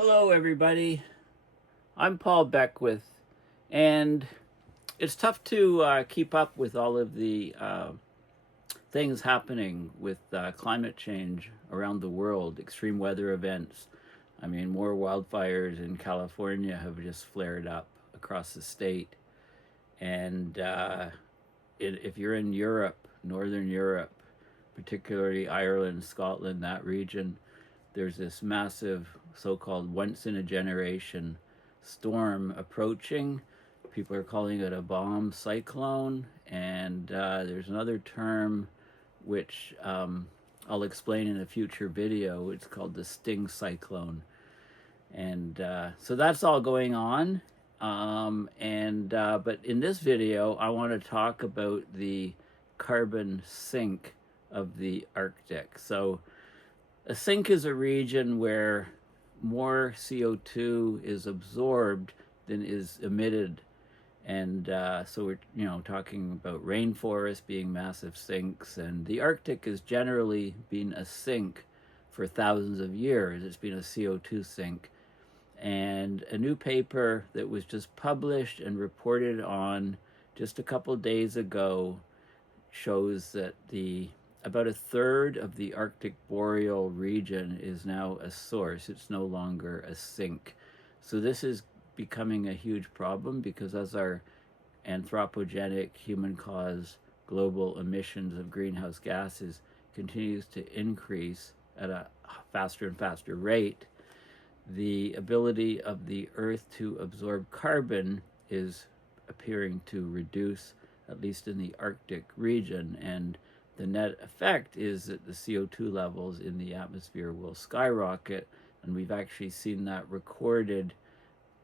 Hello, everybody. I'm Paul Beckwith, and it's tough to keep up with all of the things happening with climate change around the world, extreme weather events. I mean, more wildfires in California have just flared up across the state. And if you're in Europe, Northern Europe, particularly Ireland, Scotland, that region, there's this massive so-called once-in-a-generation storm approaching. People are calling it a bomb cyclone, and there's another term which I'll explain in a future video. It's called the sting cyclone. And so that's all going on. But in this video, I want to talk about the carbon sink of the Arctic. So a sink is a region where more CO2 is absorbed than is emitted. And so we're talking about rainforests being massive sinks, and the Arctic has generally been a sink for thousands of years. It's been a CO2 sink. And a new paper that was just published and reported on just a couple days ago shows that about a third of the Arctic-boreal region is now a source. It's no longer a sink. So this is becoming a huge problem because as our anthropogenic, human-caused global emissions of greenhouse gases continues to increase at a faster and faster rate, the ability of the Earth to absorb carbon is appearing to reduce, at least in the Arctic region. And the net effect is that the CO2 levels in the atmosphere will skyrocket. And we've actually seen that recorded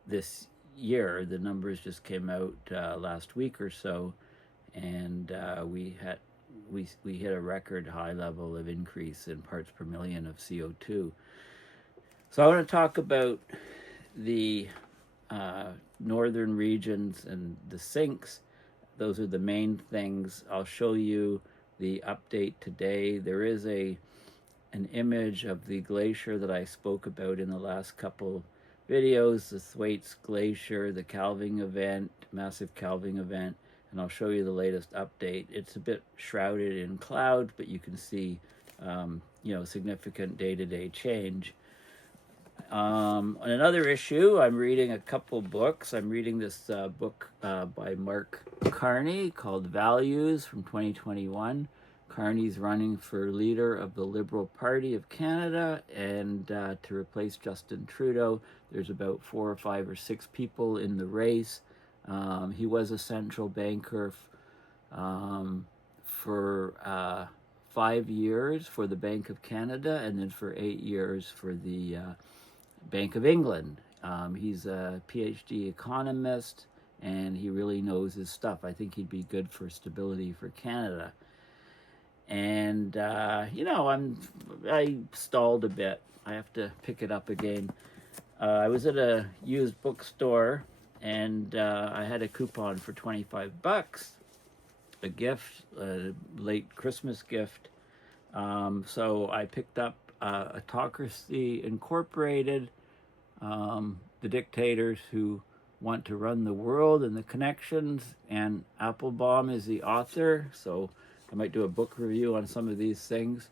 this year. The numbers just came out last week or so. And we hit a record high level of increase in parts per million of CO2. So I want to talk about the northern regions and the sinks. Those are the main things. I'll show you the update today. There is an image of the glacier that I spoke about in the last couple videos, the Thwaites Glacier, the calving event, massive calving event, and I'll show you the latest update. It's a bit shrouded in cloud, but you can see significant day-to-day change. On another issue, I'm reading a couple books. I'm reading this book by Mark Carney called Values from 2021. Carney's running for leader of the Liberal Party of Canada and to replace Justin Trudeau. There's about 4 or 5 or 6 people in the race. He was a central banker for 5 years for the Bank of Canada and then for 8 years for the Bank of England. He's a PhD economist and he really knows his stuff. I think he'd be good for stability for Canada. And I stalled a bit. I have to pick it up again. I was at a used bookstore and I had a coupon for $25, a gift, a late Christmas gift. So I picked up Autocracy Incorporated, the dictators who want to run the world and the connections, and Applebaum is the author, so I might do a book review on some of these things.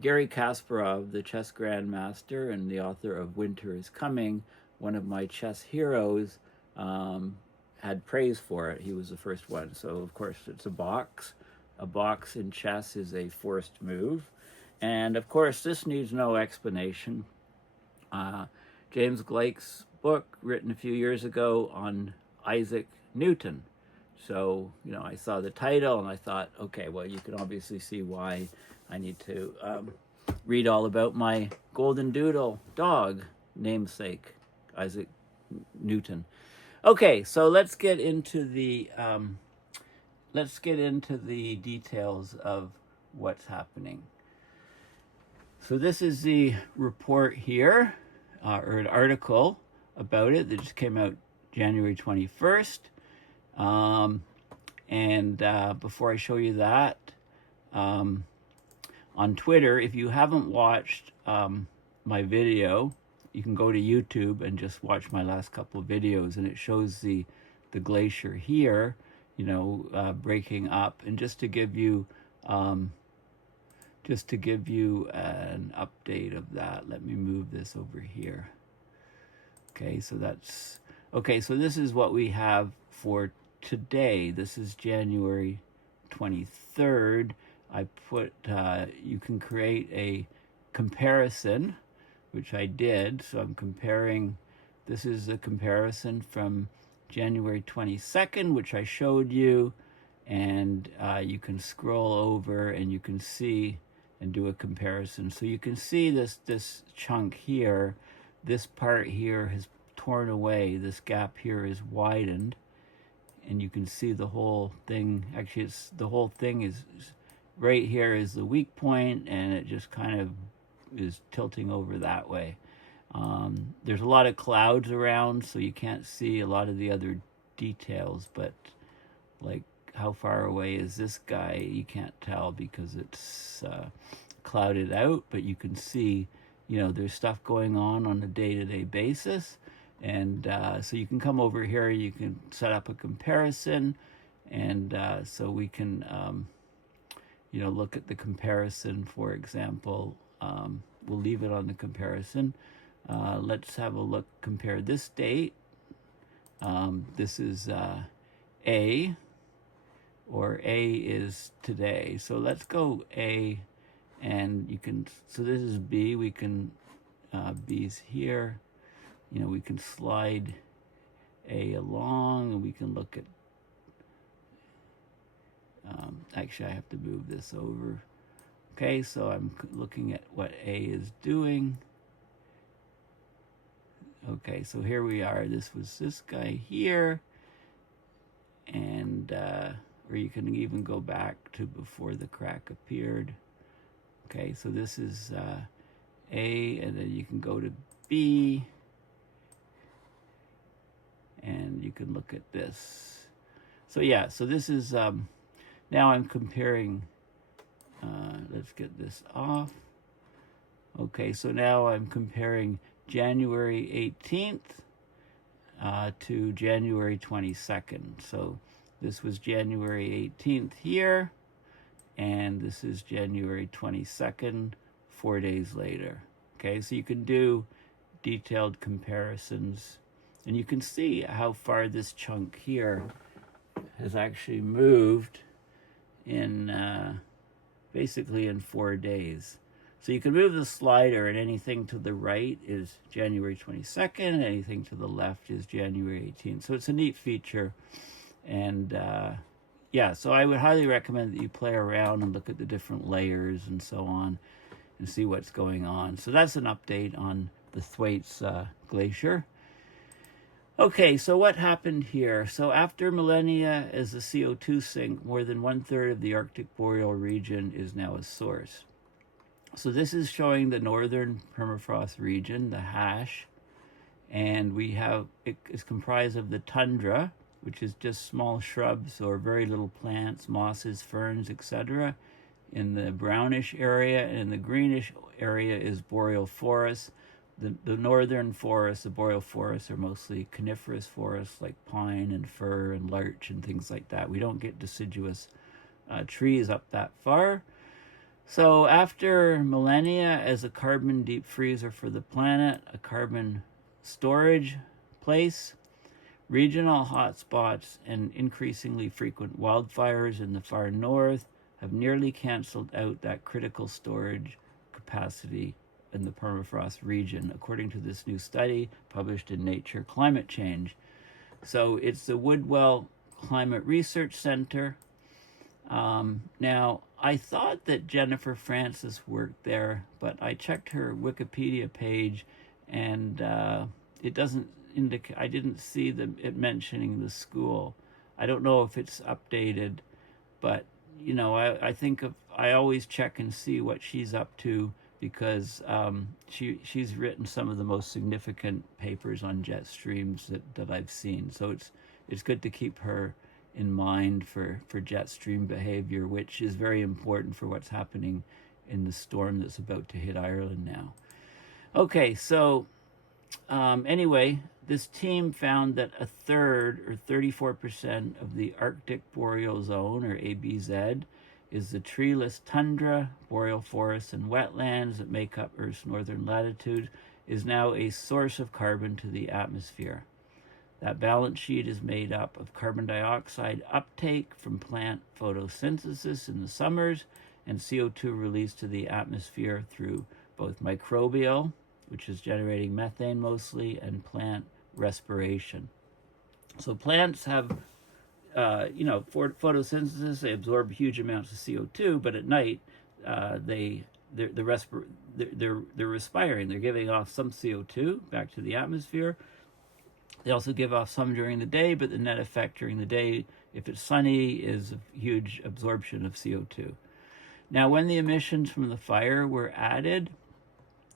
Gary Kasparov, the chess grandmaster and the author of Winter is Coming, one of my chess heroes, had praise for it. He was the first one. So, of course, it's a box. A box in chess is a forced move. And, of course, this needs no explanation. James Blake's book, written a few years ago on Isaac Newton. So, I saw the title and I thought, okay, well, you can obviously see why I need to read all about my golden doodle dog namesake, Isaac Newton. Okay, so let's get into the details of what's happening. So this is the report here, or an article about it that just came out January 21st. Before I show you that, on Twitter, if you haven't watched my video you can go to YouTube and just watch my last couple of videos, and it shows the glacier here, you know, breaking up. And just to give you an update of that, let me move this over here. Okay, so that's okay. So this is what we have for today. This is January 23rd. I put you can create a comparison, which I did. So I'm comparing. This is a comparison from January 22nd, which I showed you, and you can scroll over and you can see and do a comparison. So you can see this chunk here. This part here has torn away. This gap here is widened, and you can see the whole thing. Actually, the whole thing is right here is the weak point, and it just kind of is tilting over that way. There's a lot of clouds around, so you can't see a lot of the other details, but like how far away is this guy, you can't tell because it's clouded out, but you can see, you know, there's stuff going on a day-to-day basis. And so you can come over here, you can set up a comparison, and so we can you know, look at the comparison. For example, we'll leave it on the comparison. Let's have a look, compare this date. This is A, or A is today. So let's go A, and you can, so this is B, we can, B's here. You know, we can slide A along, and we can look at, actually I have to move this over. Okay, so I'm looking at what A is doing. Okay, so here we are. This was this guy here, and or you can even go back to before the crack appeared. Okay, so this is A, and then you can go to B, and you can look at this. So yeah, so this is, now I'm comparing, let's get this off. Okay, so now I'm comparing January 18th to January 22nd. So this was January 18th here, and this is January 22nd, 4 days later. Okay, so you can do detailed comparisons, and you can see how far this chunk here has actually moved in basically in 4 days. So you can move the slider, and anything to the right is January 22nd, anything to the left is January 18th. So it's a neat feature. And yeah, so I would highly recommend that you play around and look at the different layers and so on and see what's going on. So that's an update on the Thwaites Glacier. Okay, so what happened here? So after millennia as the CO2 sink, more than 1/3 of the Arctic-boreal region is now a source. So this is showing the northern permafrost region, the hash, and we have, it is comprised of the tundra, which is just small shrubs or very little plants, mosses, ferns, etc. In the brownish area, and in the greenish area is boreal forests. The northern forests, the boreal forests, are mostly coniferous forests like pine and fir and larch and things like that. We don't get deciduous trees up that far. So after millennia, as a carbon deep freezer for the planet, a carbon storage place, regional hotspots and increasingly frequent wildfires in the far north have nearly canceled out that critical storage capacity in the permafrost region, according to this new study published in Nature Climate Change. So it's the Woodwell Climate Research Center. Now, I thought that Jennifer Francis worked there, but I checked her Wikipedia page, and it doesn't indicate, I didn't see it mentioning the school. I don't know if it's updated, but you know, I always check and see what she's up to, because she's written some of the most significant papers on jet streams that I've seen. So it's good to keep her in mind for jet stream behavior, which is very important for what's happening in the storm that's about to hit Ireland now. Okay, so Anyway, this team found that a third, or 34% of the Arctic-boreal zone, or ABZ, is the treeless tundra, boreal forests, and wetlands that make up Earth's northern latitude, is now a source of carbon to the atmosphere. That balance sheet is made up of carbon dioxide uptake from plant photosynthesis in the summers and CO2 released to the atmosphere through both microbial, which is generating methane mostly, and plant respiration. So plants have, for photosynthesis, they absorb huge amounts of CO2, but at night they're respiring. They're giving off some CO2 back to the atmosphere. They also give off some during the day, but the net effect during the day, if it's sunny, is a huge absorption of CO2. Now, when the emissions from the fire were added,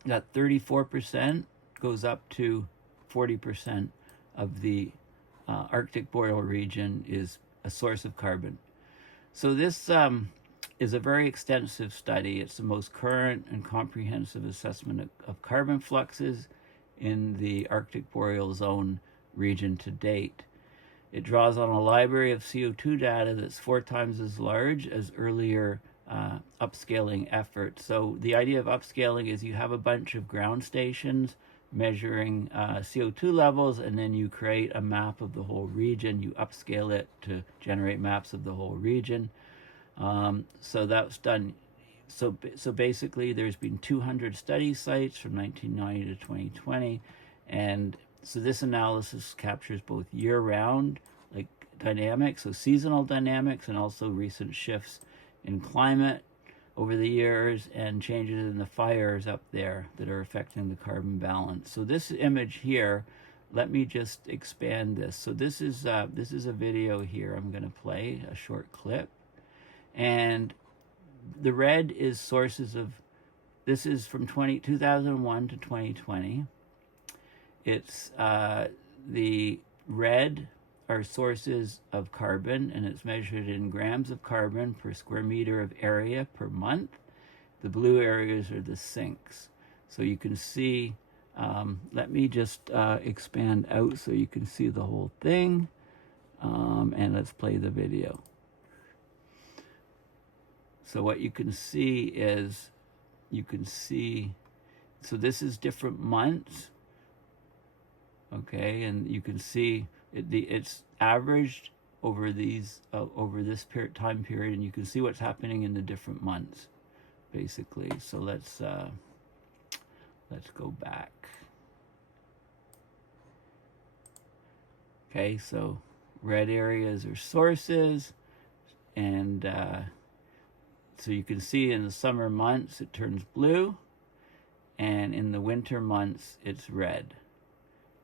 that 34% goes up to 40% of the Arctic boreal region is a source of carbon. So this is a very extensive study. It's the most current and comprehensive assessment of carbon fluxes in the Arctic boreal zone region to date. It draws on a library of CO2 data that's 4 times as large as earlier upscaling efforts. So the idea of upscaling is you have a bunch of ground stations measuring CO2 levels, and then you create a map of the whole region. You upscale it to generate maps of the whole region. So that's done. So basically, there's been 200 study sites from 1990 to 2020, and so this analysis captures both year-round, like dynamics, so seasonal dynamics, and also recent shifts in climate over the years and changes in the fires up there that are affecting the carbon balance. So this image here, let me just expand this. So this is a video here. I'm going to play a short clip, and the red is sources of. This is from 2001 to 2020. It's the red are sources of carbon, and it's measured in grams of carbon per square meter of area per month. The blue areas are the sinks. So you can see, let me just expand out so you can see the whole thing, and let's play the video. So what you can see is, so this is different months. Okay, and you can see it's averaged over these over this time period, and you can see what's happening in the different months, basically. So let's go back. Okay, so red areas are sources, and so you can see in the summer months it turns blue, and in the winter months it's red.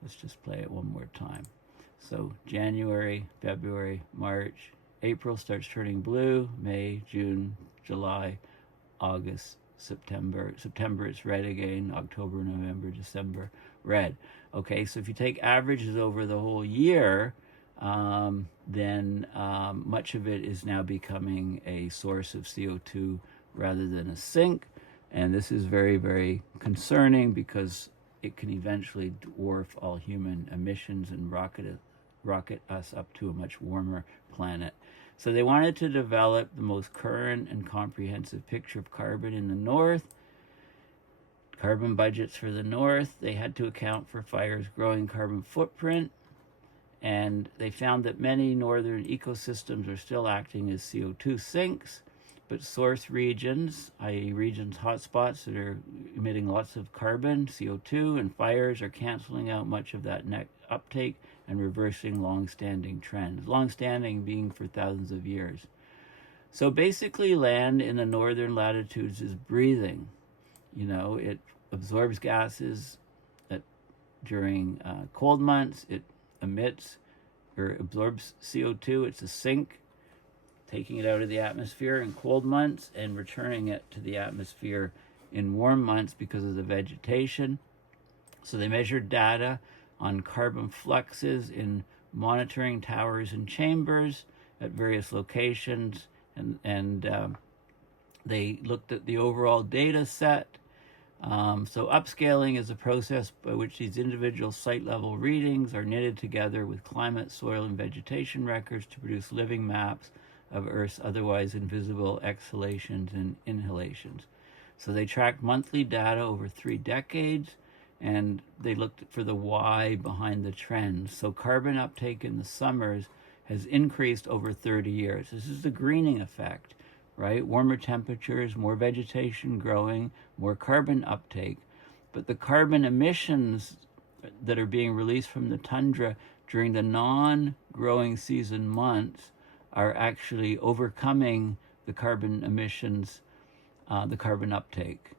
Let's just play it one more time. So January, February, March, April starts turning blue, May, June, July, August, September. September it's red again, October, November, December, red. Okay, so if you take averages over the whole year, then much of it is now becoming a source of CO2 rather than a sink. And this is very, very concerning because it can eventually dwarf all human emissions and rocket us up to a much warmer planet. So they wanted to develop the most current and comprehensive picture of carbon in the north. Carbon budgets for the north. They had to account for fire's growing carbon footprint. And they found that many northern ecosystems are still acting as CO2 sinks, but source regions, i.e. regions, hotspots that are emitting lots of carbon, CO2, and fires are canceling out much of that net uptake and reversing long-standing trends. Long-standing being for thousands of years. So basically land in the northern latitudes is breathing. You know, it absorbs gases during cold months. It emits or absorbs CO2. It's a sink, taking it out of the atmosphere in cold months and returning it to the atmosphere in warm months because of the vegetation. So they measured data on carbon fluxes in monitoring towers and chambers at various locations, and they looked at the overall data set So upscaling is a process by which these individual site-level readings are knitted together with climate, soil, and vegetation records to produce living maps of Earth's otherwise invisible exhalations and inhalations. So they tracked monthly data over 3 decades, and they looked for the why behind the trends. So carbon uptake in the summers has increased over 30 years. This is the greening effect, right? Warmer temperatures, more vegetation growing, more carbon uptake. But the carbon emissions that are being released from the tundra during the non-growing season months are actually overcoming the carbon emissions, the carbon uptake.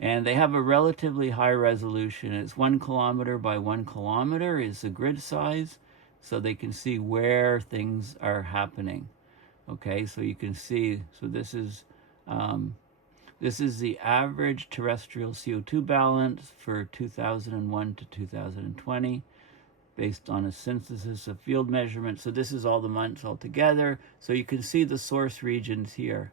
And they have a relatively high resolution. It's 1 kilometer by 1 kilometer is the grid size, so they can see where things are happening. Okay, so you can see, so this is the average terrestrial CO2 balance for 2001 to 2020, based on a synthesis of field measurements. So this is all the months all together. So you can see the source regions here.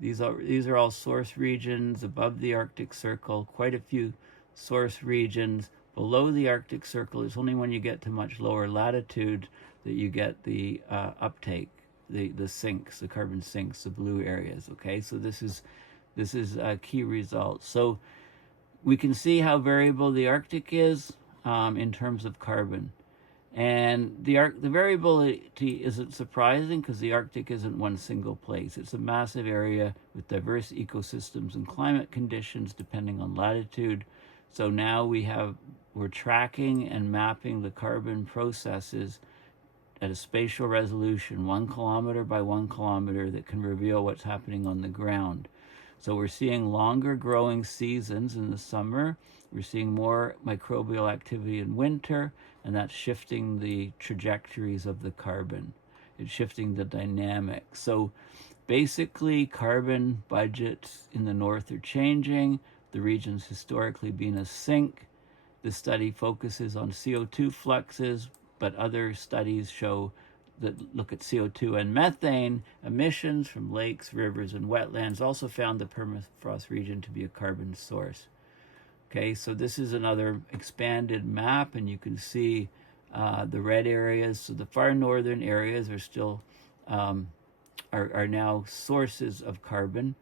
These are all source regions above the Arctic Circle, quite a few source regions. Below the Arctic Circle, it's only when you get to much lower latitude that you get the uptake, the sinks, the carbon sinks, the blue areas, okay? So this is a key result. So we can see how variable the Arctic is in terms of carbon. And the variability isn't surprising because the Arctic isn't one single place. It's a massive area with diverse ecosystems and climate conditions depending on latitude. So now we're tracking and mapping the carbon processes at a spatial resolution, 1 kilometer by 1 kilometer, that can reveal what's happening on the ground. So we're seeing longer growing seasons in the summer. We're seeing more microbial activity in winter, and that's shifting the trajectories of the carbon. It's shifting the dynamic. So basically, carbon budgets in the north are changing. The region's historically been a sink. The study focuses on CO2 fluxes, but other studies show that look at CO2 and methane emissions from lakes, rivers, and wetlands also found the permafrost region to be a carbon source. Okay, so this is another expanded map, and you can see the red areas. So the far northern areas are still are now sources of carbon.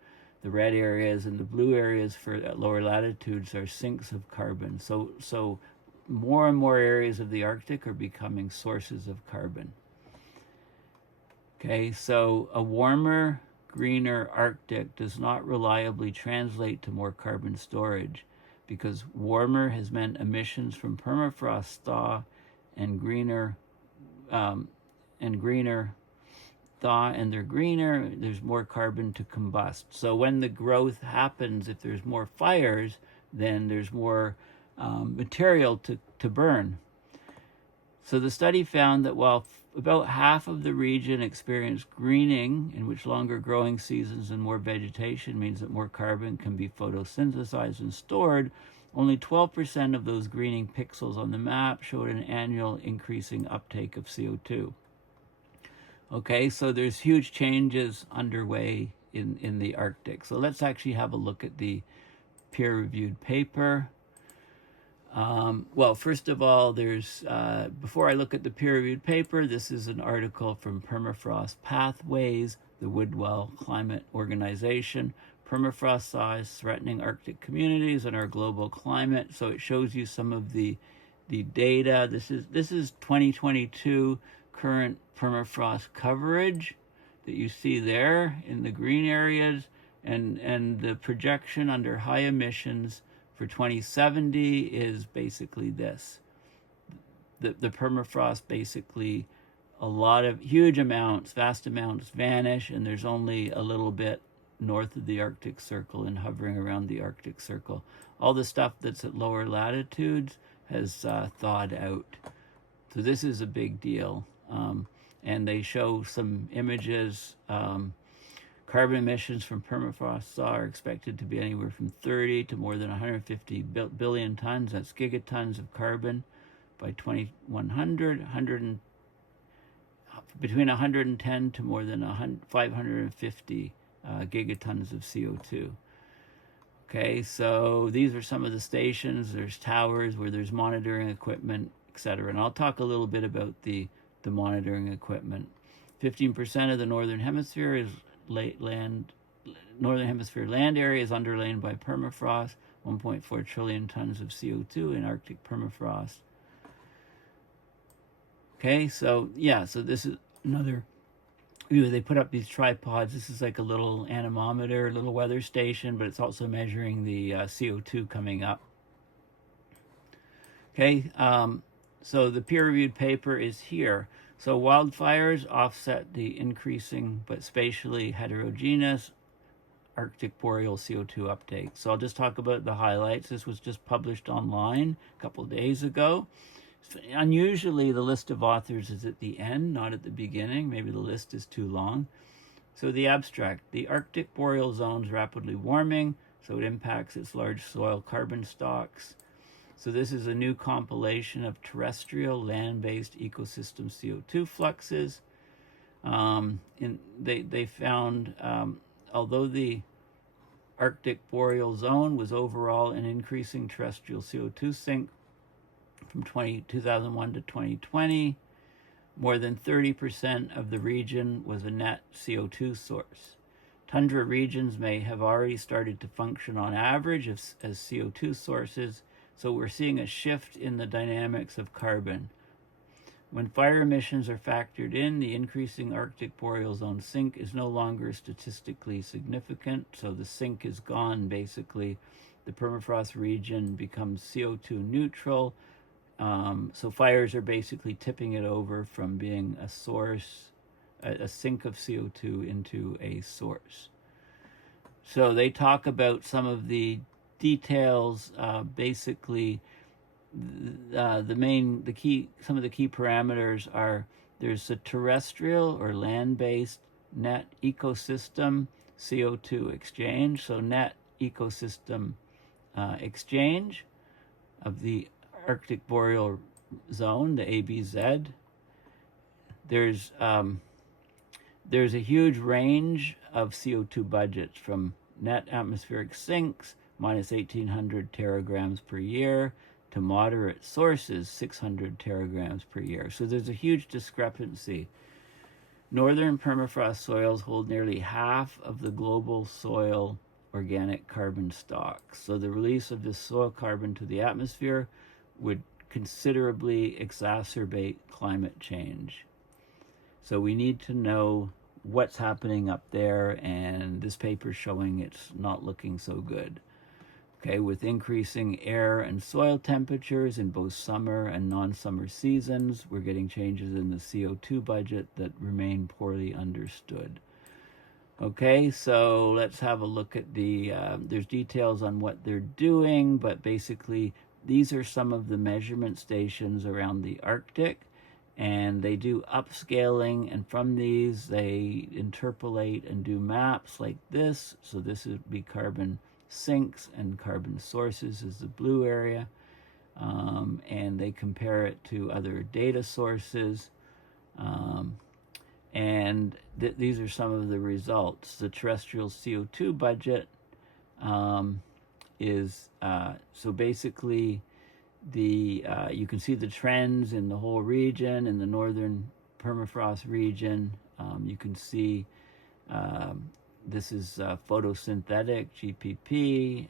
The red areas and the blue areas for lower latitudes are sinks of carbon. So more and more areas of the Arctic are becoming sources of carbon. Okay, so a warmer, greener Arctic does not reliably translate to more carbon storage, because warmer has meant emissions from permafrost thaw and greener thaw, and they're greener, there's more carbon to combust. So when the growth happens, if there's more fires, then there's more material to burn. So the study found that while about half of the region experienced greening, in which longer growing seasons and more vegetation means that more carbon can be photosynthesized and stored, only 12% of those greening pixels on the map showed an annual increasing uptake of CO2. Okay, so there's huge changes underway in the Arctic. So let's actually have a look at the peer-reviewed paper. Well, first of all, there's before I look at the peer-reviewed paper, this is an article from Permafrost Pathways, the Woodwell Climate Organization. Permafrost thaw is threatening Arctic communities and our global climate. So it shows you some of the data. This is 2022 current permafrost coverage that you see there in the green areas, and the projection under high emissions for 2070 is basically this. The permafrost, basically a lot of huge amounts, vast amounts vanish, and there's only a little bit north of the Arctic Circle and hovering around the Arctic Circle. All the stuff that's at lower latitudes has thawed out. So this is a big deal. And they show some images. Carbon emissions from permafrost thaw are expected to be anywhere from 30 to more than 150 billion tons. That's gigatons of carbon by 2100. Between 110 to more than 550 gigatons of CO2. Okay, so these are some of the stations. There's towers where there's monitoring equipment, etc. And I'll talk a little bit about the monitoring equipment. 15% of the northern hemisphere is northern hemisphere land area is underlain by permafrost. 1.4 trillion tons of CO2 in Arctic permafrost. Okay, so yeah, so this is another. They put up these tripods. This is like a little anemometer, a little weather station, but it's also measuring the CO2 coming up. Okay, so the peer-reviewed paper is here. So wildfires offset the increasing but spatially heterogeneous Arctic-boreal CO2 uptake. So I'll just talk about the highlights. This was just published online a couple of days ago. Unusually, the list of authors is at the end, not at the beginning. Maybe the list is too long. So the abstract, the Arctic boreal zone is rapidly warming, so it impacts its large soil carbon stocks. So this is a new compilation of terrestrial land-based ecosystem CO2 fluxes. They found, although the Arctic boreal zone was overall an increasing terrestrial CO2 sink from 2001 to 2020, more than 30% of the region was a net CO2 source. Tundra regions may have already started to function on average as CO2 sources, so we're seeing a shift in the dynamics of carbon. When fire emissions are factored in, the increasing Arctic boreal zone sink is no longer statistically significant, so the sink is gone basically. The permafrost region becomes CO2 neutral, so fires are basically tipping it over from being a source, a sink of CO2 into a source. So they talk about some of the details, basically some of the key parameters are there's a terrestrial or land-based net ecosystem CO2 exchange. So net ecosystem exchange of the Arctic boreal zone, the ABZ. There's a huge range of CO2 budgets from net atmospheric sinks, minus 1,800 teragrams per year, to moderate sources, 600 teragrams per year. So there's a huge discrepancy. Northern permafrost soils hold nearly half of the global soil organic carbon stock. So the release of this soil carbon to the atmosphere would considerably exacerbate climate change. So we need to know what's happening up there, and this paper is showing it's not looking so good. Okay, with increasing air and soil temperatures in both summer and non-summer seasons, we're getting changes in the CO2 budget that remain poorly understood. Okay, so let's have a look at there's details on what they're doing, but basically these are some of the measurement stations around the Arctic, and they do upscaling, and from these they interpolate and do maps like this. So this would be carbon sinks, and carbon sources is the blue area, and they compare it to other data sources, and these are some of the results. The terrestrial CO2 budget is so basically you can see the trends in the whole region. In the northern permafrost region, you can see this is photosynthetic GPP.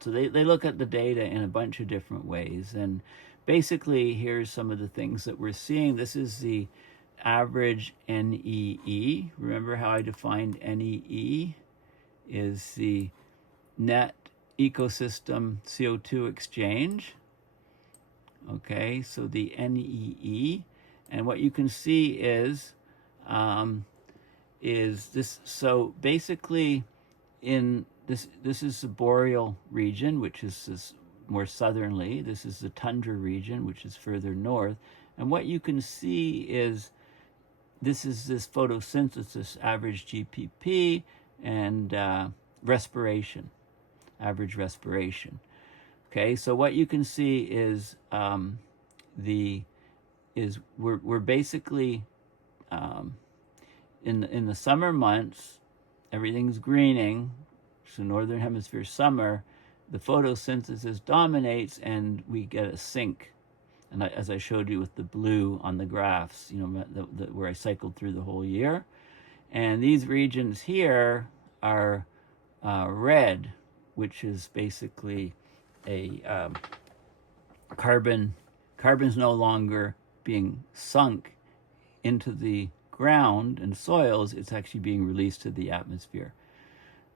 So they look at the data in a bunch of different ways, and basically here's some of the things that we're seeing. This is the average NEE. Remember how I defined NEE is the net ecosystem CO2 exchange. Okay, so the NEE, and what you can see is this. So basically, in this is the boreal region, which is this more southerly. This is the tundra region, which is further north. And what you can see is this is this photosynthesis average GPP and respiration, average respiration. Okay, so what you can see is we're basically in the summer months, everything's greening, so northern hemisphere summer, the photosynthesis dominates and we get a sink. And as I showed you with the blue on the graphs, where I cycled through the whole year. And these regions here are red, which is basically a carbon's no longer being sunk into the ground and soils, it's actually being released to the atmosphere.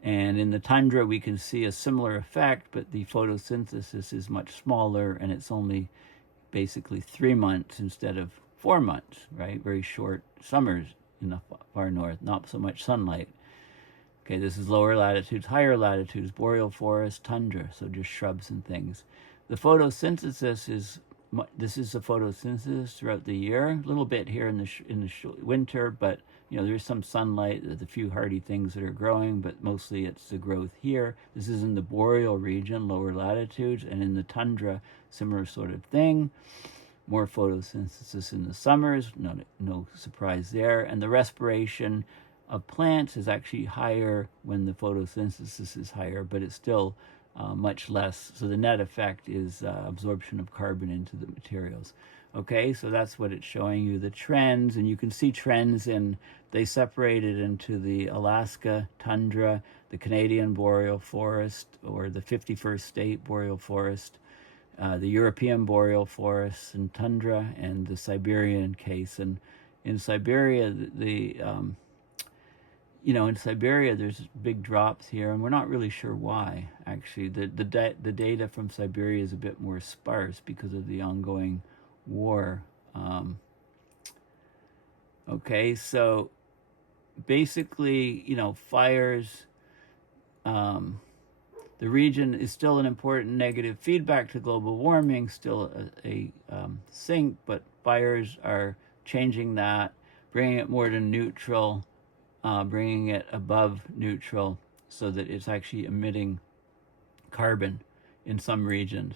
And in the tundra, we can see a similar effect, but the photosynthesis is much smaller, and it's only basically 3 months instead of 4 months, right? Very short summers in the far north, not so much sunlight. Okay, this is lower latitudes, higher latitudes, boreal forest, tundra, so just shrubs and things. The photosynthesis is, this is the photosynthesis throughout the year, a little bit here in the winter, but there's some sunlight, there's a few hardy things that are growing, but mostly it's the growth here. This is in the boreal region, lower latitudes, and in the tundra, similar sort of thing. More photosynthesis in the summers, no surprise there. And the respiration of plants is actually higher when the photosynthesis is higher, but it's still much less. So the net effect is absorption of carbon into the materials. Okay, so that's what it's showing you, the trends, and you can see trends they separated into the Alaska tundra, the Canadian boreal forest, or the 51st state boreal forest, the European boreal forests and tundra, and the Siberian case. And in Siberia, in Siberia, there's big drops here, and we're not really sure why, actually. The data from Siberia is a bit more sparse because of the ongoing war. Okay, so basically, fires, the region is still an important negative feedback to global warming, still a sink, but fires are changing that, bringing it more to neutral, bringing it above neutral so that it's actually emitting carbon in some regions.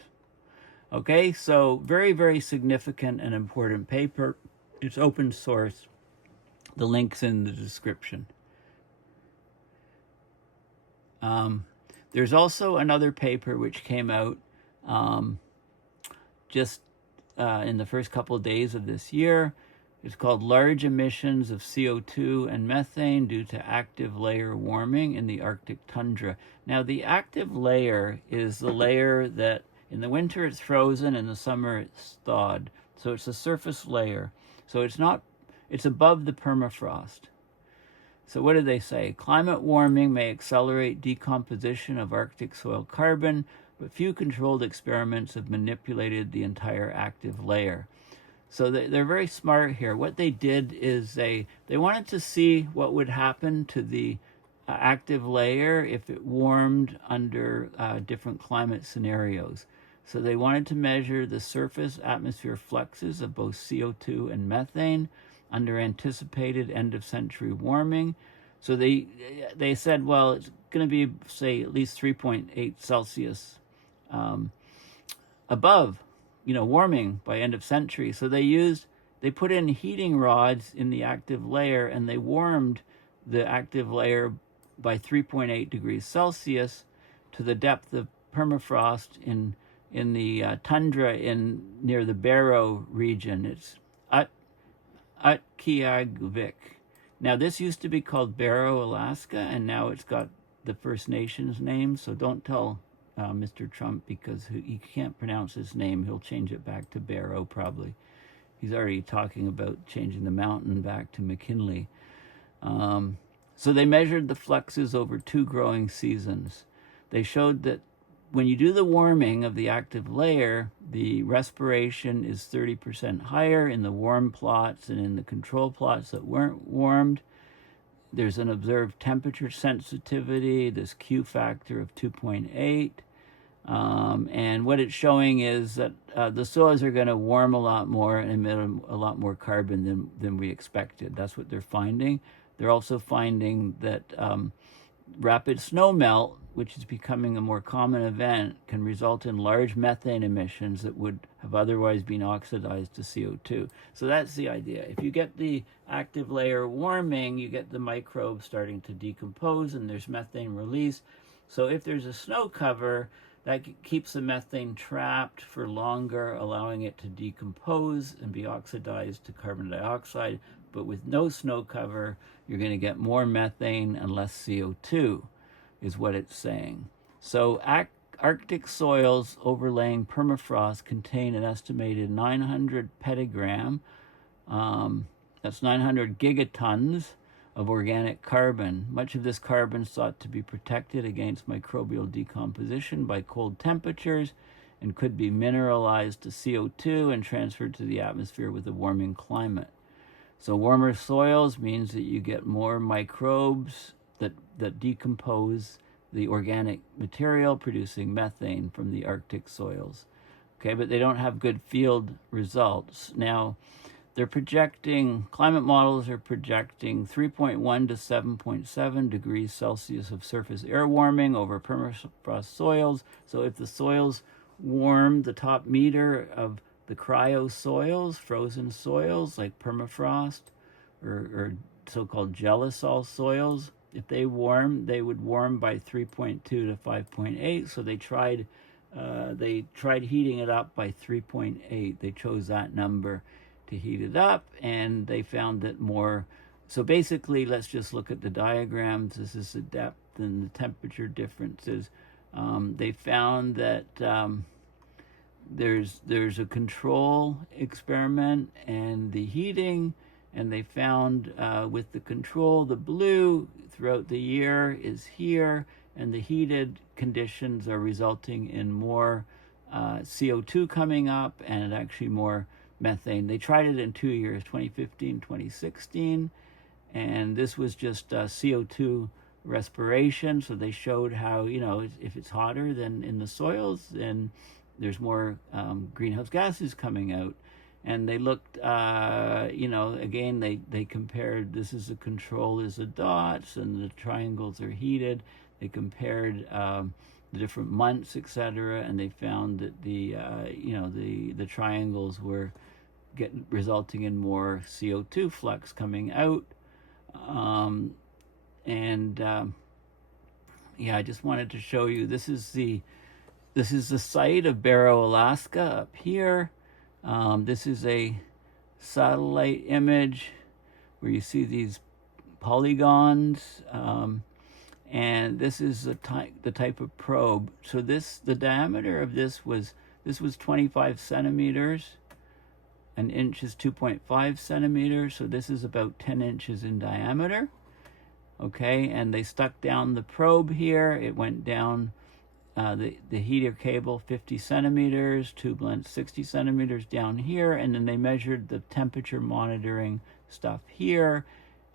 Okay, so very, very significant and important paper. It's open source. The link's in the description. There's also another paper which came out just in the first couple of days of this year. It's called Large Emissions of CO2 and Methane Due to Active Layer Warming in the Arctic Tundra. Now, the active layer is the layer that in the winter it's frozen, in the summer it's thawed. So it's a surface layer. So it's above the permafrost. So what do they say? Climate warming may accelerate decomposition of Arctic soil carbon, but few controlled experiments have manipulated the entire active layer. So they're very smart here. What they did is they wanted to see what would happen to the active layer if it warmed under different climate scenarios. So they wanted to measure the surface atmosphere fluxes of both CO2 and methane under anticipated end-of-century warming. So they said, well, it's going to be, say, at least 3.8 Celsius above, warming by end of century. So they put in heating rods in the active layer, and they warmed the active layer by 3.8 degrees Celsius to the depth of permafrost in the tundra near the Barrow region. It's Utqiagvik. Now, this used to be called Barrow, Alaska, and now it's got the First Nations name. So don't tell Mr. Trump, because he can't pronounce his name. He'll change it back to Barrow, probably. He's already talking about changing the mountain back to McKinley. So they measured the fluxes over 2 growing seasons. They showed that when you do the warming of the active layer, the respiration is 30% higher in the warm plots and in the control plots that weren't warmed. There's an observed temperature sensitivity, this Q factor of 2.8. And what it's showing is that the soils are going to warm a lot more and emit a lot more carbon than we expected. That's what they're finding. They're also finding that rapid snow melt, which is becoming a more common event, can result in large methane emissions that would have otherwise been oxidized to CO2. So that's the idea. If you get the active layer warming, you get the microbes starting to decompose, and there's methane release. So if there's a snow cover, that keeps the methane trapped for longer, allowing it to decompose and be oxidized to carbon dioxide. But with no snow cover, you're going to get more methane and less CO2, is what it's saying. So Arctic soils overlaying permafrost contain an estimated 900 petagram, that's 900 gigatons of organic carbon. Much of this carbon is thought to be protected against microbial decomposition by cold temperatures and could be mineralized to CO2 and transferred to the atmosphere with a warming climate. So warmer soils means that you get more microbes that decompose the organic material, producing methane from the Arctic soils. Okay, but they don't have good field results. Now, they're projecting, climate models are projecting 3.1 to 7.7 degrees Celsius of surface air warming over permafrost soils. So if the soils warm the top meter of the cryo soils, frozen soils like permafrost or so-called geosol soils, if they warm, they would warm by 3.2 to 5.8. So they tried heating it up by 3.8. They chose that number to heat it up, and they found that more. So basically, let's just look at the diagrams. This is the depth and the temperature differences. They found that there's a control experiment and the heating, and they found with the control, the blue throughout the year is here, and the heated conditions are resulting in more CO2 coming up and actually more methane. They tried it in 2 years, 2015, 2016, and this was just CO2 respiration. So they showed how, if it's hotter than in the soils, then there's more greenhouse gases coming out. And they looked, again, they compared, this is the control is the dots and the triangles are heated. They compared the different months, etc., and they found that the triangles were resulting in more CO2 flux coming out. I just wanted to show you, this is the site of Barrow, Alaska up here. This is a satellite image where you see these polygons, and this is the type of probe. So the diameter of this was 25 centimeters. An inch is 2.5 centimeters, so this is about 10 inches in diameter. Okay, and they stuck down the probe here. It went down the heater cable 50 centimeters, tube length 60 centimeters down here, and then they measured the temperature monitoring stuff here.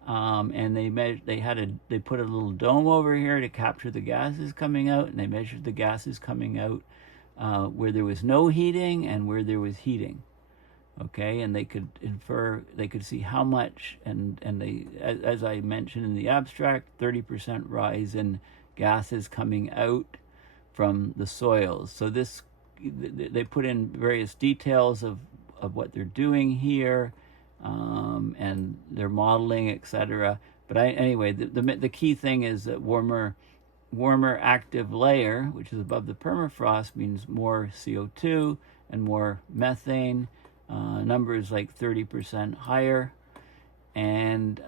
And they put a little dome over here to capture the gases coming out, and they measured the gases coming out where there was no heating and where there was heating. Okay, and they could see how much, and they, as I mentioned in the abstract, 30% rise in gases coming out from the soils. So they put in various details of what they're doing here, and their modeling, etc. But anyway, the key thing is that warmer active layer, which is above the permafrost, means more CO2 and more methane. Numbers like 30% higher, and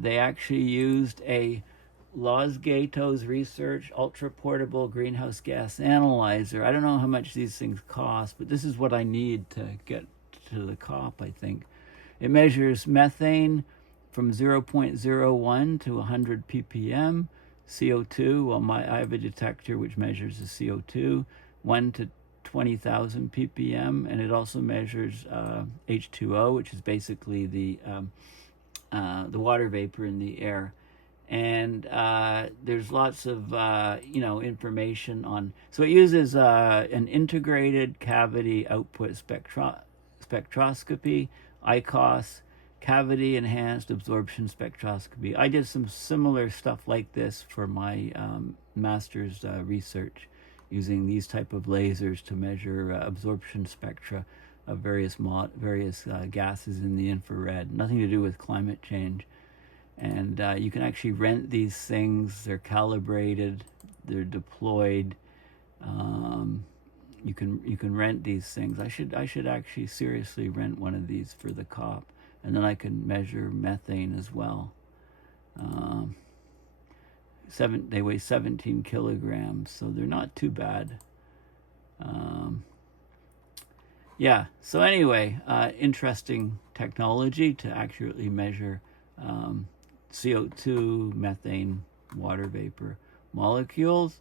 they actually used a Los Gatos Research ultra portable greenhouse gas analyzer. I don't know how much these things cost, but this is what I need to get to the COP, I think. It measures methane from 0.01 to 100 ppm, CO2, well, I have a detector which measures the CO2, 1 to 20,000 ppm, and it also measures H2O, which is basically the water vapor in the air. And there's lots of information on. So it uses an integrated cavity output spectroscopy, ICOS, cavity enhanced absorption spectroscopy. I did some similar stuff like this for my master's research, using these type of lasers to measure absorption spectra of various gases in the infrared. Nothing to do with climate change. And you can actually rent these things. They're calibrated, they're deployed, You can rent these things. I should actually seriously rent one of these for the COP, and then I can measure methane as well. They weigh 17 kilograms, so they're not too bad. Yeah, so anyway, interesting technology to accurately measure CO2, methane, water vapor molecules.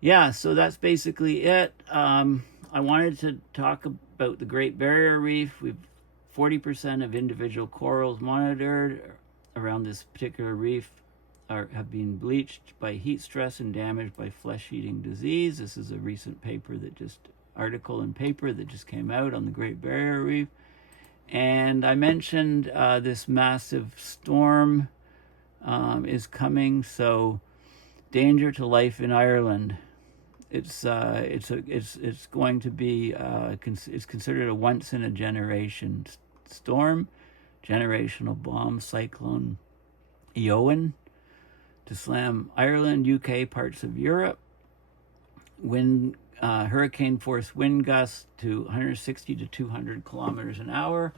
Yeah, so that's basically it. I wanted to talk about the Great Barrier Reef. We've 40% of individual corals monitored around this particular reef have been bleached by heat stress and damaged by flesh-eating disease. This is a recent article and paper that just came out on the Great Barrier Reef. And I mentioned this massive storm is coming, so danger to life in Ireland. It's going to be it's considered a once in a generation storm, generational bomb cyclone Eowyn, to slam Ireland, UK, parts of Europe. Hurricane force wind gusts to 160 to 200 kilometers an hour.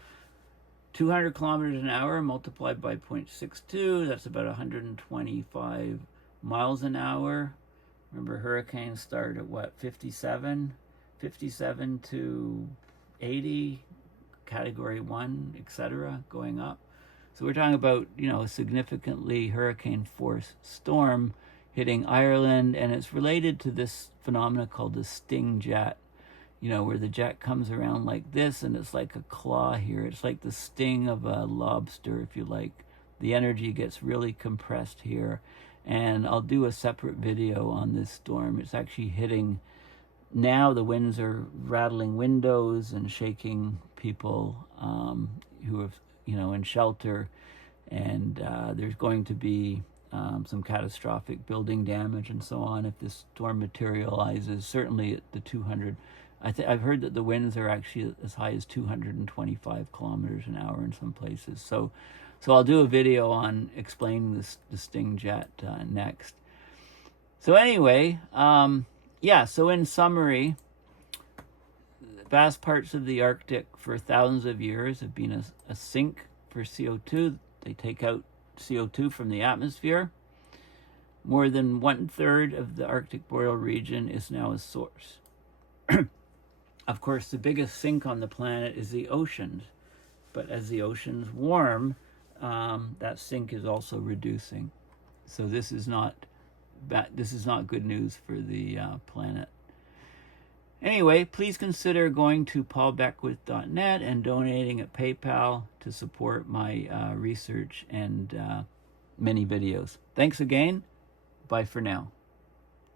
200 kilometers an hour multiplied by 0.62, that's about 125 miles an hour. Remember, hurricanes start at what, 57 to 80, category 1, etc., going up. So we're talking about, a significantly hurricane force storm hitting Ireland, and it's related to this phenomena called the sting jet, where the jet comes around like this, and it's like a claw here. It's like the sting of a lobster, if you like. The energy gets really compressed here, and I'll do a separate video on this storm. It's actually hitting now. The winds are rattling windows and shaking people who have, in shelter, and there's going to be some catastrophic building damage and so on if this storm materializes. Certainly at the 200, I've heard that the winds are actually as high as 225 kilometers an hour in some places. So I'll do a video on explaining the sting jet next. So anyway, so in summary, vast parts of the Arctic for thousands of years have been a sink for CO2. They take out CO2 from the atmosphere. More than 1/3 of the Arctic-boreal region is now a source. Of course, the biggest sink on the planet is the oceans, but as the oceans warm, that sink is also reducing. So this is not good news for the planet. Anyway, please consider going to paulbeckwith.net and donating at PayPal to support my research and many videos. Thanks again. Bye for now.